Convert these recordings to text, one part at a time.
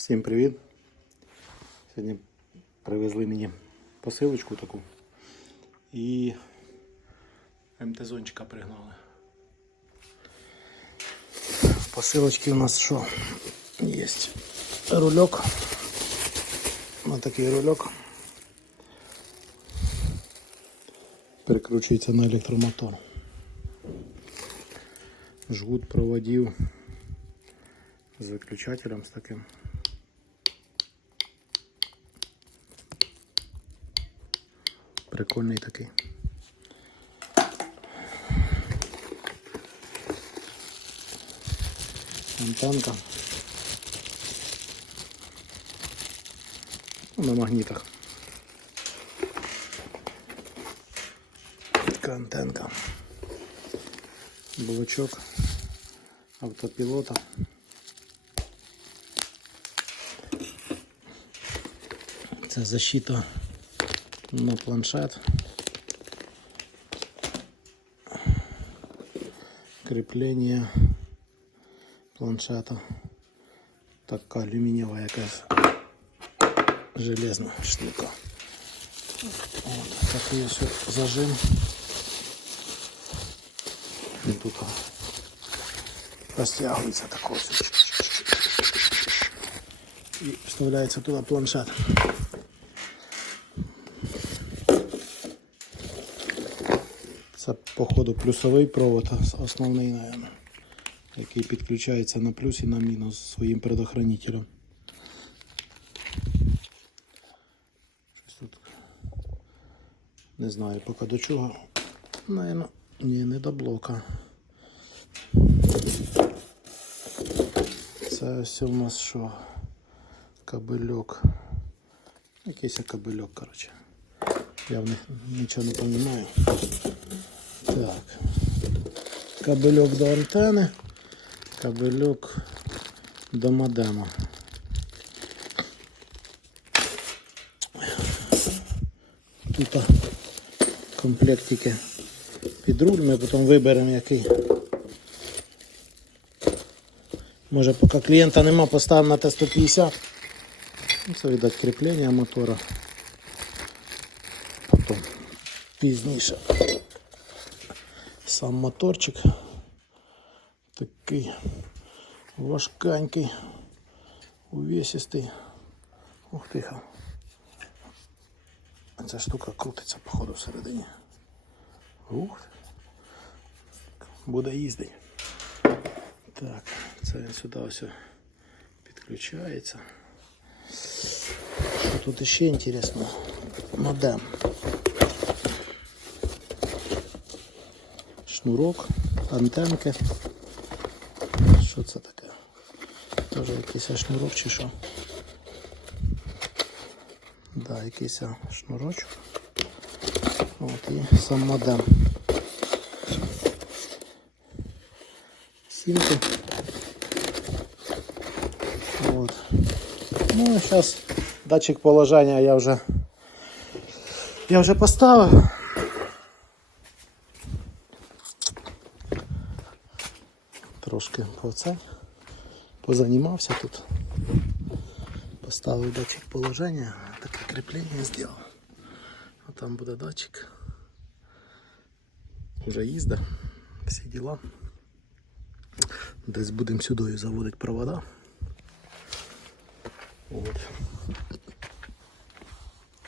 Всім привіт! Сьогодні привезли мені посилочку таку і МТ-зончика пригнали. В посилочці у нас що? Є рульок. Ось такий рульок. Перекручується на електромотор. Жгут проводів з виключателем з таким. Прикольний такий. Антенка. Ну, на магнітах. Така антенка. Блочок автопілота. Це защита на планшет. Крепление планшета. Така алюмінієва якась железна штука. От, такий ось зажим. І тут розтягується такой ось. І вставляється туди планшет. Це, походу, плюсовий провод, основний, наверное, який підключається на плюс і на мінус своїм предохранителем. Не знаю поки до чого. Наверно, ні, не до блока. Це ось у нас що? Кабельок. Якийсь кабельок, коротше. Я в них нічого не розумію. Так. Кабельок до антени, кабельок до модема. Тут комплектики під руль, ми потім виберемо який. Може поки клієнта нема, поставимо на Т150. Ну, Це видать кріплення мотора. Потім пізніше. Сам моторчик такий важкенький, увесистий. Ух тихо. Ця штука крутиться, походу, всередині. Ух. Буде їздити. Так, це сюди ось підключається. Що тут ще інтересно? Модем. Шнурок, антенки. Що це таке? Тоже якийсь шнурок чи що? Да, якийсь шнурочок. От і сам модем. Сімки. Вот. Ну, зараз датчик положення я вже я вже поставив. Трошки оце позанімався тут. Поставив датчик положення, таке кріплення зробив. А там буде датчик. Вже їзда, всі діла. Десь будемо сюди заводити провода. От.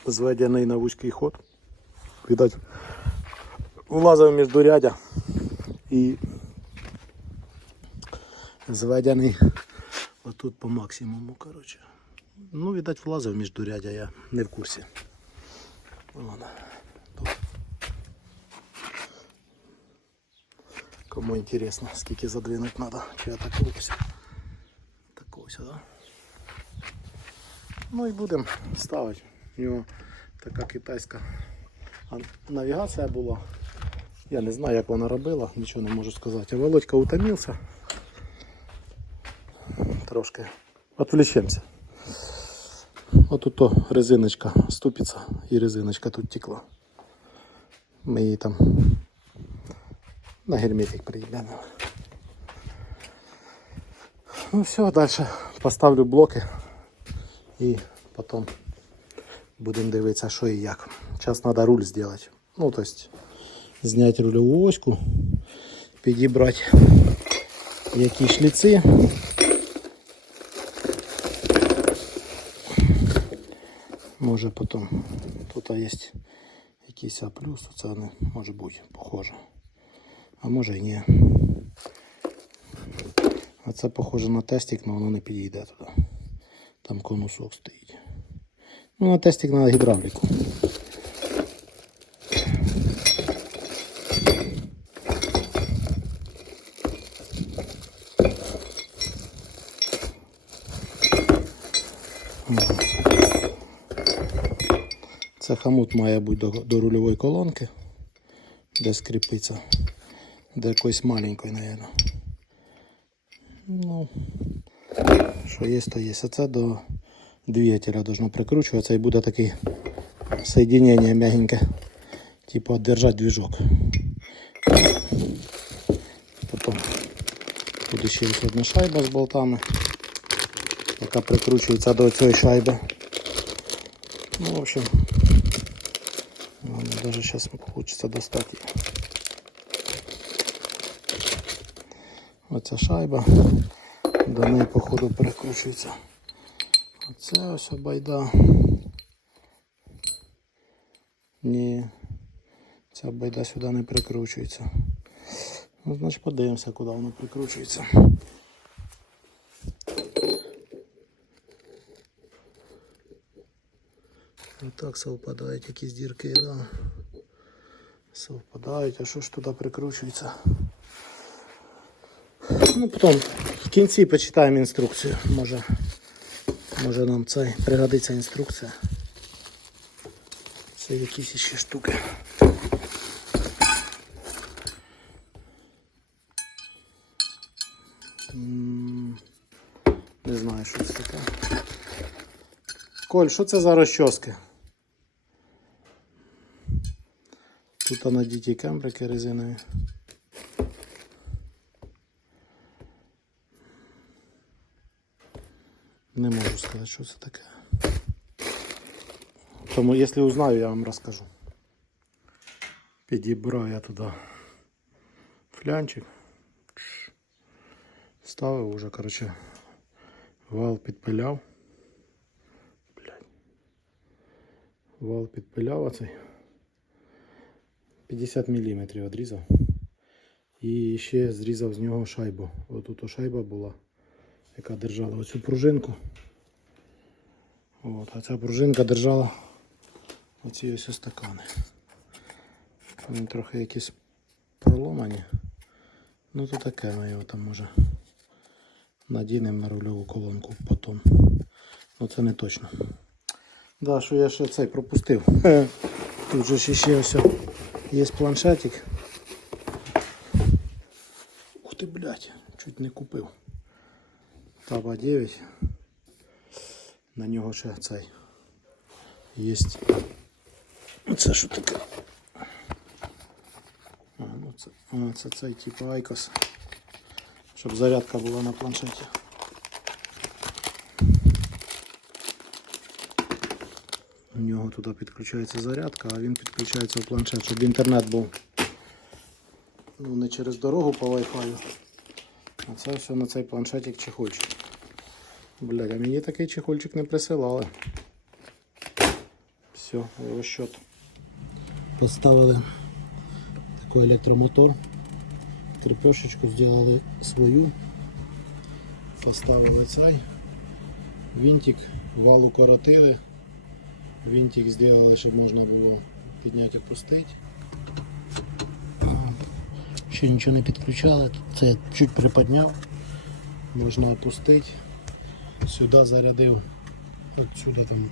Зведений на вузький ход. Видать, влазив між рядя і зведений отут по максимуму, коротше. Ну, видать, влазив між рядя, я не в курсі. Вон. Тут. Кому интересно, скільки задвинуть надо, чи я так ось. Так ось, да? Ну і будемо ставити. У нього така китайська навігація була. Я не знаю, як вона робила, нічого не можу сказати. А Володька утомився. Трошки отвлечемся. Отут то резиночка ступиться і резиночка тут текла. Ми її там на герметик приїбемо. Ну все, далі поставлю блоки І потім будемо дивитися, що і як. Зараз треба руль зробити. Ну, тобто, зняти рульову оську, підібрати які шліци. Може потім тут є якийсь А+, це не може бути похоже. А може і ні. А це похоже на тестик, але воно не підійде туди. Там конусок стоїть. Ну, на тестик на гідравліку. Хамут має бути до, до рульової колонки, де скріпиться. До якоїсь маленької, мабуть. Ну, що є, то є. А це до двигателя должно прикручуватися і буде таке соединение мягеньке. Типа держать движок. Потім тут ще є одна шайба з болтами, яка прикручується до цієї шайби. Ну, в общем, сейчас получится достать. Оця шайба. До неї походу перекручується. Оце ось байда. Ні. Ця байда сюди не прикручується. Ну, значить подивимося, куди воно прикручується. І так совпадають якісь дірки, да. Совпадають, а що ж туди прикручується? Ну, потім в кінці почитаємо інструкцію. Може, може нам це пригодиться інструкція. Це якісь ще штуки. Не знаю, що це таке. Коль, що це за розчоски? Тут надіті кембрики резинові. Не можу сказати, що це таке. Тому, якщо узнаю, я вам розкажу. Підібрав я туди флянчик. Чш. Ставив уже, короче, вал підпиляв. Блядь. Вал підпиляв оцей. 50 мм відрізав. І ще зрізав з нього шайбу. Ось тут шайба була яка держала оцю пружинку. От, а ця пружинка держала оці ось стакани. Вони трохи якісь проломані. Ну то таке ми його там може надінемо на рульову колонку потім. Ну це не точно. Да, що я ще цей пропустив. Тут же ще ось є планшетик. Ух ти, блядь, чуть не купив. Таба 9. На нього ще цей є. Це що таке? А, ну це, а, це цей типу Айкос. Щоб зарядка була на планшеті. У нього туди підключається зарядка, а він підключається в планшет, щоб інтернет був. Ну, не через дорогу по Wi-Fi. А це все на цей планшетик чехольчик. Блядь, а мені такий чехольчик не присилали. Все, його счет. Поставили такий електромотор. Крепешечку зробили свою. Поставили цей. Винтик вал укоротили. Винтик зробили, щоб можна було підняти опустити. Ще нічого не підключали. Це я чуть приподняв. Можна опустити. Сюди зарядив. От сюди там.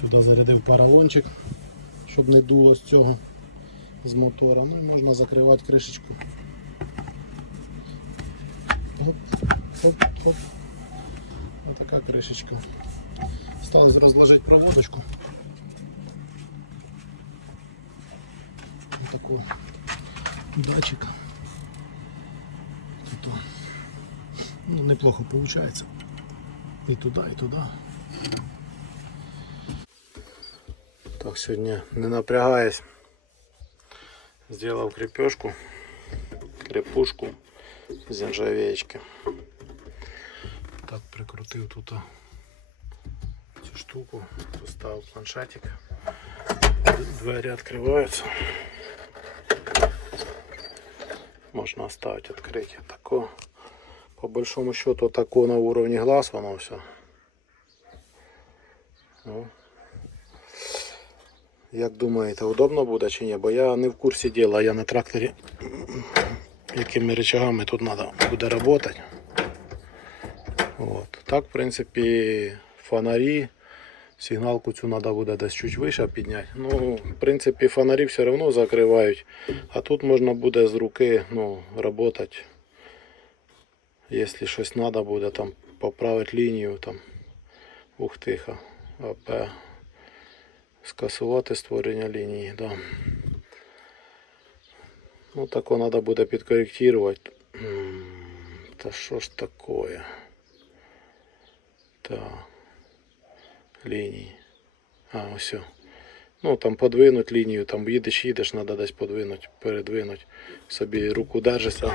Сюди зарядив поролончик, щоб не дуло з цього з мотора. Ну і можна закривати кришечку. Оп, оп, оп. Ось така кришечка. Сталось розложити проводочку. Ось такого датчика. Тут, ну, неплохо получается. И туда, и туда. Так, сьогодні не напрягаясь, зробив крепежку, крепушку з нержавеечки. Так прикрутив тут штуку, поставив планшетик. Двері відкриваються. Можна оставить відкриті. Тако, по большому счету, тако на уровні глаз воно все. Ну. Як думаєте, удобно буде чи ні? Бо я не в курсі діла, я на тракторі якими рычагами тут треба буде працювати. От. Так, в принципі, фонарі, сигналку цю треба буде десь чуть вище підняти. Ну, в принципі, фонарі все одно закривають, а тут можна буде з руки ну, працювати. Якщо щось треба буде там поправити лінію, там, ух тихо, АП, скасувати створення лінії. Да. Ну, тако треба буде підкоректувати. Та що ж такое? Так. Лінії. А, ось. Ну, там подвинуть лінію, там їдеш, їдеш, треба десь подвинути, передвинути. Собі руку держишся,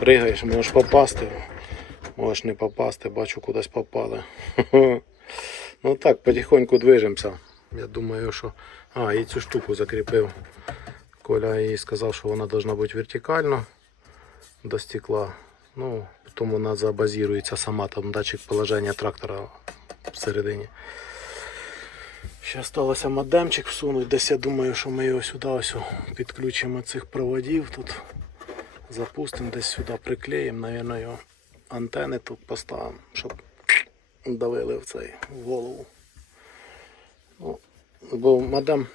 пригаєш, можеш попасти, можеш не попасти, бачу, кудись попали. Ну так, потихоньку движемося. Я думаю, що. А, і цю штуку закріпив. Коля їй сказав, що вона повинна бути вертикально до стекла. Ну, потім вона забазірується сама, там датчик положення трактора всередині. Ще залишилося модемчик всунути. Десь я думаю, що ми його сюди ось підключимо цих проводів. Тут запустимо, десь сюди приклеїмо, Навірно, його антени тут поставимо, щоб давили в цей голову. Ну, бо модем,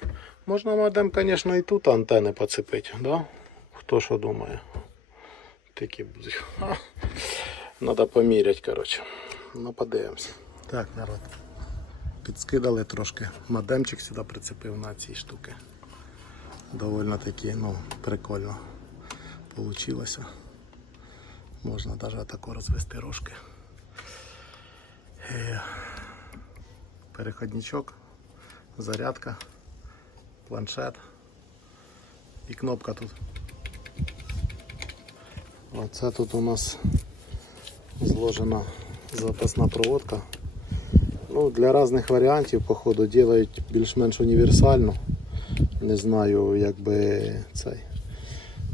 можна модем, звісно, і тут антени поцепити, да? Хто що думає. Такі будуть. Треба поміряти, коротше. Ну, подивимося. Так, народ. Підскидали трошки. Модемчик сюди прицепив на ці штуки. Довольно таки, ну, прикольно получилося. Можна навіть тако розвести рожки. Е, Переходничок, зарядка, планшет і кнопка тут. Оце тут у нас зложена запасна проводка. Ну, для різних варіантів, походу, делають більш-менш універсально. Не знаю, як би цей.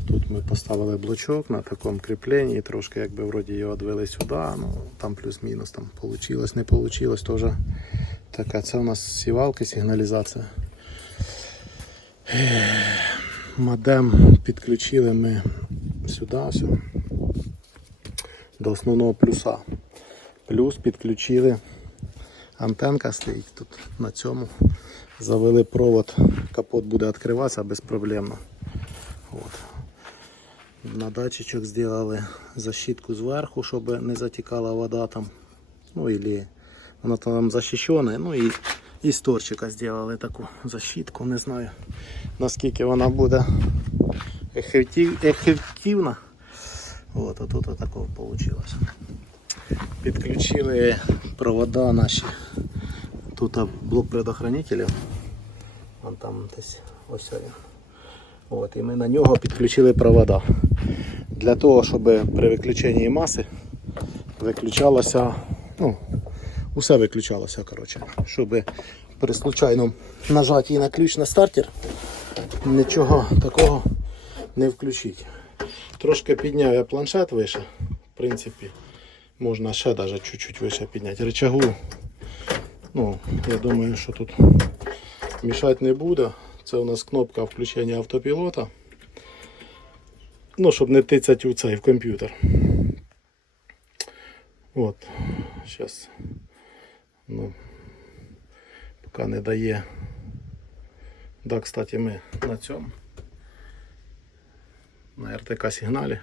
Тут ми поставили блочок на такому кріпленні, трошки якби вроді його відвели сюди, ну там плюс-мінус там получилось, не то вже така. Це у нас сівалки, сигналізація. Модем підключили ми сюди ось, до основного плюса. Плюс підключили антенка стоїть тут на цьому. Завели провод, капот буде відкриватися безпроблемно. От. На датчичок зробили защитку зверху, щоб не затікала вода там. Ну или воно там захищене. Ну і і з торчика зробили таку защитку. Не знаю наскільки вона буде ефективна. От, а тут такого вийшло. Підключили провода наші. Тут блок предохранителів. Вон там десь ось він. От, і ми на нього підключили провода. Для того, щоб при виключенні маси виключалося, ну, усе виключалося, коротше, щоб при случайному нажатті на ключ на стартер нічого такого не включити. Трошки підняв я планшет вище, в принципі, можна ще навіть чуть-чуть вище підняти. Рычагу, ну, я думаю, що тут мішати не буде. Це у нас кнопка включення автопілота. Ну, щоб не тицять у цей в комп'ютер. От. Зараз. Ну, поки не дає. Да, кстати, ми на цьому. На РТК сигналі.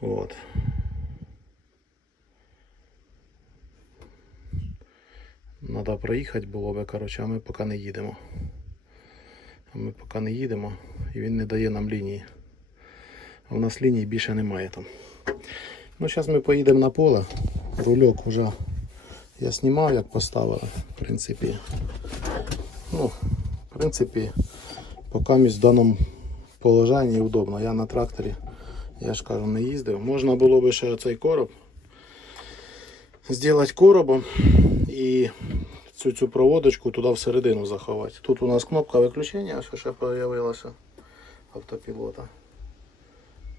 От. Надо проїхати було би, коротше, а ми поки не їдемо. А ми поки не їдемо і він не дає нам лінії. А у нас ліній більше немає там. Ну, зараз ми поїдемо на поле. Рульок вже Я знімав, як поставили. В принципі. Ну, в принципі, поки в даному положенні удобно. Я на тракторі, я ж кажу, не їздив. Можна було би ще цей короб зробити коробом і цю, цю проводочку туди всередину заховати. Тут у нас кнопка виключення, ось ще з'явилася автопілота.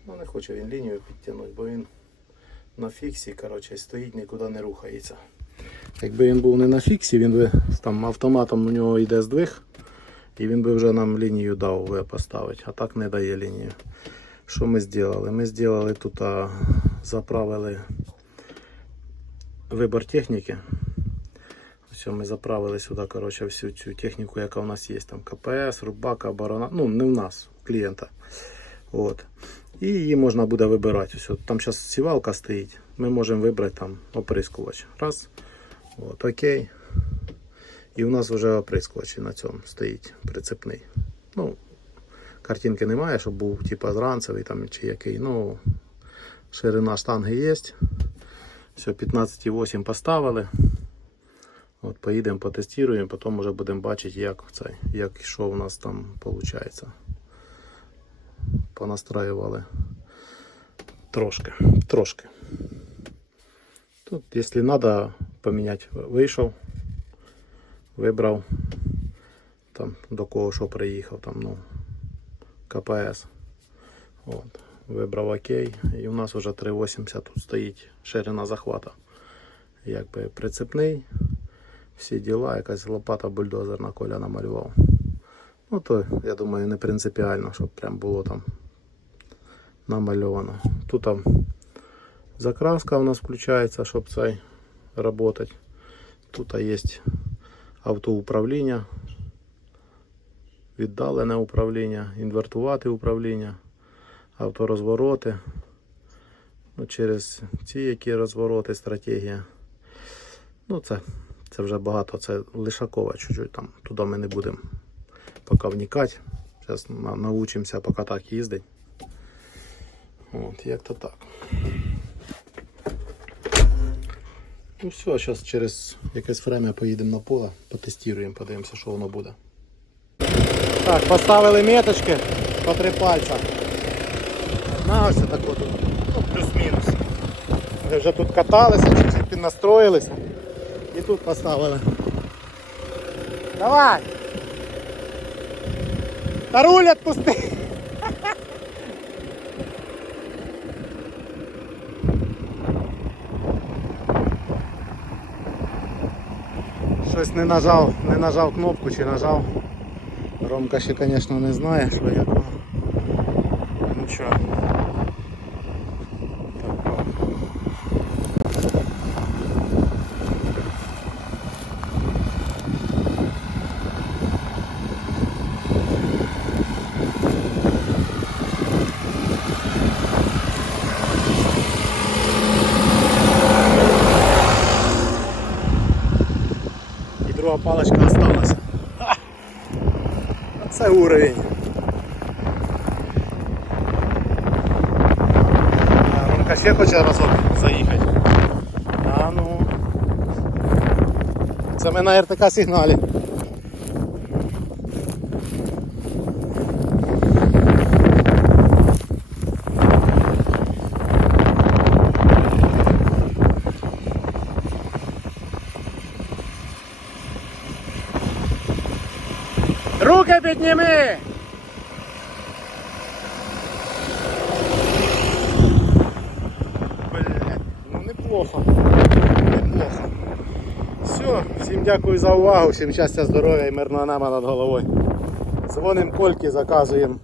Ну не хоче він лінію підтягнути, бо він на фіксі коротше, стоїть, нікуди не рухається. Якби він був не на фіксі, він би там автоматом у нього йде здвиг, і він би вже нам лінію дав ви поставити, а так не дає лінію. Що ми зробили? Ми зробили тут, а, заправили вибор техніки. Все, ми заправили сюди коротше, всю цю техніку, яка у нас є. Там КПС, рубака, оборона. Ну, не в нас, у клієнта. От. І її можна буде вибирати. Все. Там зараз сівалка стоїть. Ми можемо вибрати там оприскувач. Раз. От, окей. І у нас вже оприскувач на цьому стоїть прицепний. Ну, картинки немає, щоб був типа зранцевий там чи який. Ну, ширина штанги є. Все, 15,8 поставили. От, поїдемо, потестуємо, потім вже будемо бачити, як цей, як що у нас там виходить. Понастраювали трошки. Трошки. Тут, якщо треба поміняти, вийшов, вибрав там до кого що приїхав, там, ну, КПС. От. Вибрав ОК. І у нас вже 3,80 тут стоїть ширина захвата. Якби прицепний. Всі діла, якась лопата бульдозерна коля намалював. Ну то, я думаю, не принципіально, щоб прям було там намальовано. Тут там закраска у нас включається, щоб цей работать. Тут є автоуправління, віддалене управління, інвертувати управління, авторозвороти. Ну, через ці які розвороти, стратегія. Ну, це, це вже багато, це лишакова чуть-чуть там. Туди ми не будемо поки вникати. Зараз навчимося поки так їздити. От, як то так. Ну все, зараз через якесь время поїдемо на поле, потестуємо, подивимося, що воно буде. Так, поставили меточки по три пальця. На ось так от, ну, плюс-мінус. Вже тут каталися, чуть-чуть піднастроїлися і тут поставили. Давай! Та руль отпусти! Щось не нажав, не нажав кнопку чи нажав. Ромка ще, звісно, не знає, що як паличка осталась. Це уровень. А, Ромка ще хоче разок заїхати. А ну. Це ми на РТК сигналі. Руки підніми! Блять, ну неплохо. Неплохо. Все, всім дякую за увагу, всім щастя, здоров'я і мирного нама над головою. Дзвоним Кольки, заказуємо.